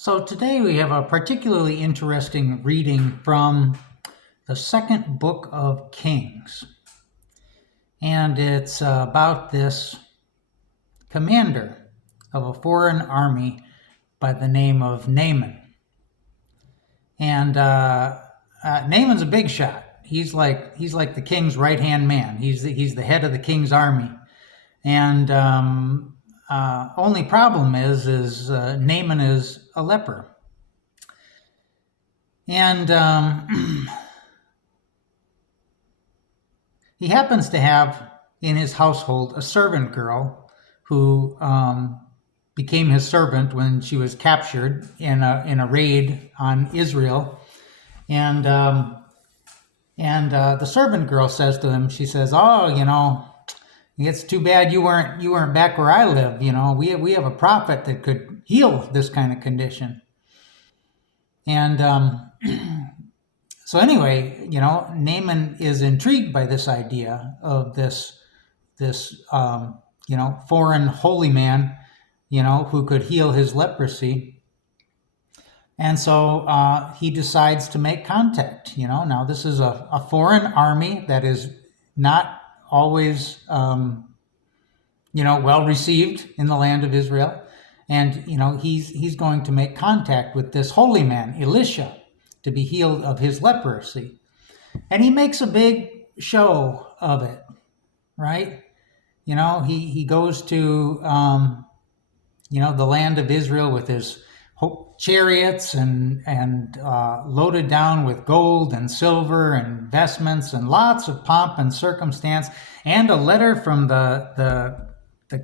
So today we have a particularly interesting reading from the second book of Kings. And it's about this commander of a foreign army by the name of Naaman. And Naaman's a big shot. He's like the king's right-hand man. He's the head of the king's army. And only problem is Naaman is a leper. And he happens to have in his household a servant girl who became his servant when she was captured in a raid on Israel. And the servant girl says to him, she says, "Oh, it's too bad you weren't back where I live. We have a prophet that could heal this kind of condition." And so anyway, Naaman is intrigued by this idea of this foreign holy man, who could heal his leprosy. And so he decides to make contact. Now this is a foreign army that is not always, well received in the land of Israel. And, he's going to make contact with this holy man, Elisha, to be healed of his leprosy. And he makes a big show of it, right? He goes to, the land of Israel with his chariots and loaded down with gold and silver and vestments and lots of pomp and circumstance, and a letter from the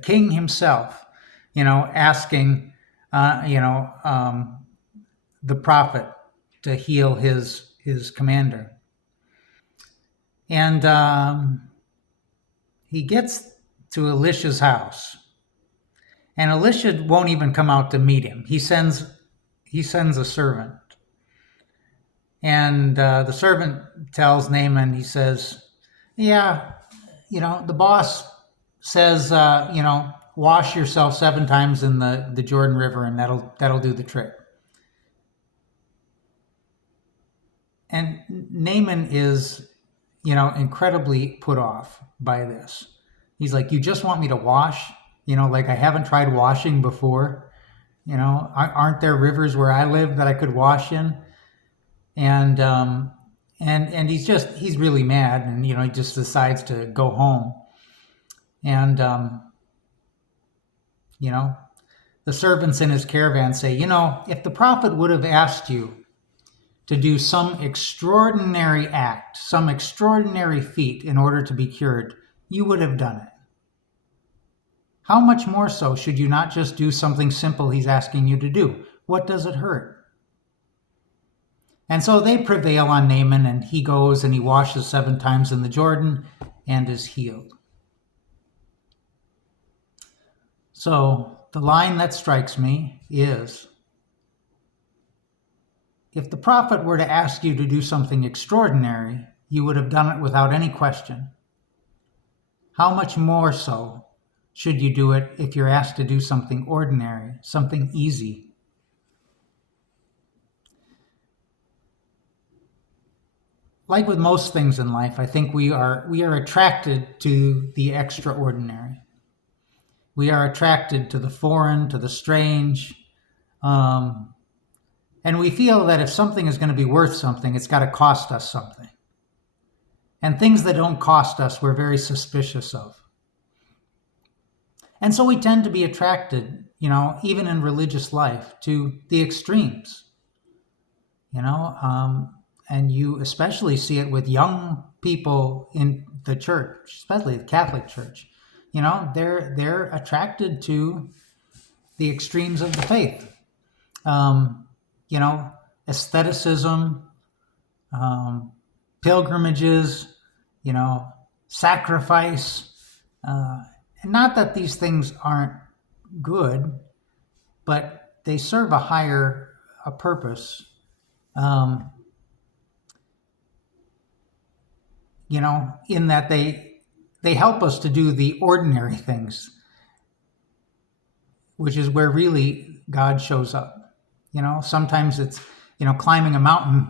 king himself, asking, the prophet to heal his commander. And he gets to Elisha's house, and Elisha won't even come out to meet him. He sends a servant, and the servant tells Naaman, he says, "Yeah, the boss says, wash yourself 7 times in the Jordan River, and that'll do the trick." And Naaman is, incredibly put off by this. He's like, "You just want me to wash? Like I haven't tried washing before. Aren't there rivers where I live that I could wash in?" And he's really mad, and he just decides to go home. And the servants in his caravan say, "If the prophet would have asked you to do some extraordinary act, some extraordinary feat in order to be cured, you would have done it. How much more so should you not just do something simple he's asking you to do? What does it hurt?" And so they prevail on Naaman, and he goes and he washes 7 times in the Jordan and is healed. So the line that strikes me is, if the prophet were to ask you to do something extraordinary, you would have done it without any question. How much more so should you do it if you're asked to do something ordinary, something easy? Like with most things in life, I think we are attracted to the extraordinary. We are attracted to the foreign, to the strange. And we feel that if something is going to be worth something, it's got to cost us something. And things that don't cost us, we're very suspicious of. And so we tend to be attracted, even in religious life, to the extremes. And you especially see it with young people in the church, especially the Catholic Church. They're attracted to the extremes of the faith. Aestheticism, pilgrimages, sacrifice. And not that these things aren't good, but they serve a purpose. In that they help us to do the ordinary things, which is where really God shows up. Sometimes it's, climbing a mountain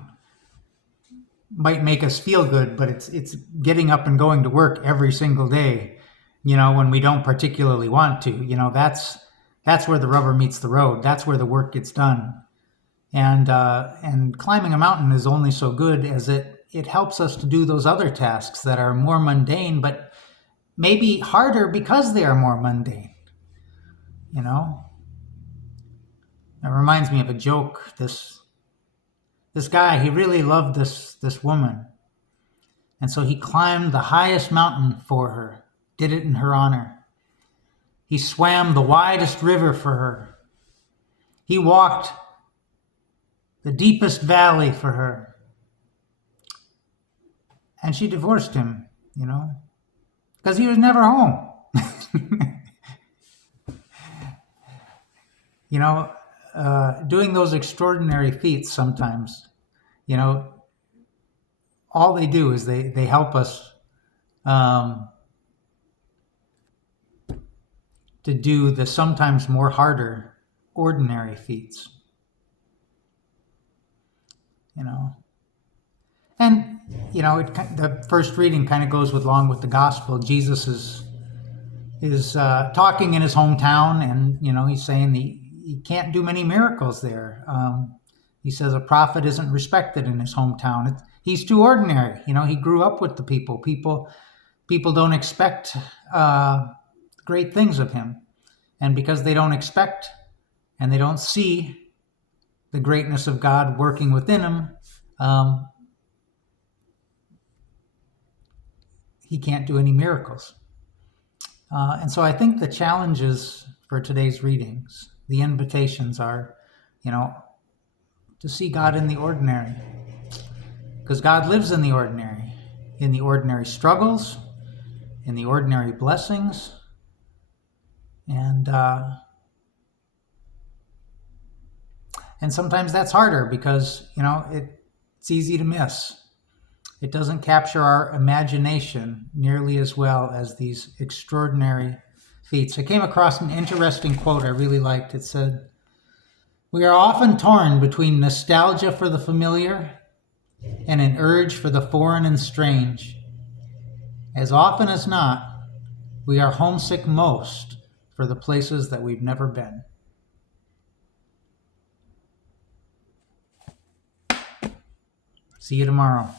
might make us feel good, but it's getting up and going to work every single day, when we don't particularly want to. That's where the rubber meets the road. That's where the work gets done. And climbing a mountain is only so good as it helps us to do those other tasks that are more mundane, but maybe harder because they are more mundane. It reminds me of a joke. This guy, he really loved this woman. And so he climbed the highest mountain for her, did it in her honor. He swam the widest river for her. He walked the deepest valley for her. And she divorced him, because he was never home. Doing those extraordinary feats sometimes, all they do is they help us to do the sometimes more harder ordinary feats. And the first reading kind of goes along with the gospel. Jesus is talking in his hometown, and he's saying he can't do many miracles there. He says a prophet isn't respected in his hometown. He's too ordinary. He grew up with the people. People don't expect great things of him, and because they don't expect and they don't see the greatness of God working within him, he can't do any miracles. And so I think the challenges for today's readings, the invitations are, to see God in the ordinary. Because God lives in the ordinary struggles, in the ordinary blessings. And sometimes that's harder because, it's easy to miss. It doesn't capture our imagination nearly as well as these extraordinary feats. I came across an interesting quote I really liked. It said, "We are often torn between nostalgia for the familiar and an urge for the foreign and strange. As often as not, we are homesick most for the places that we've never been." See you tomorrow.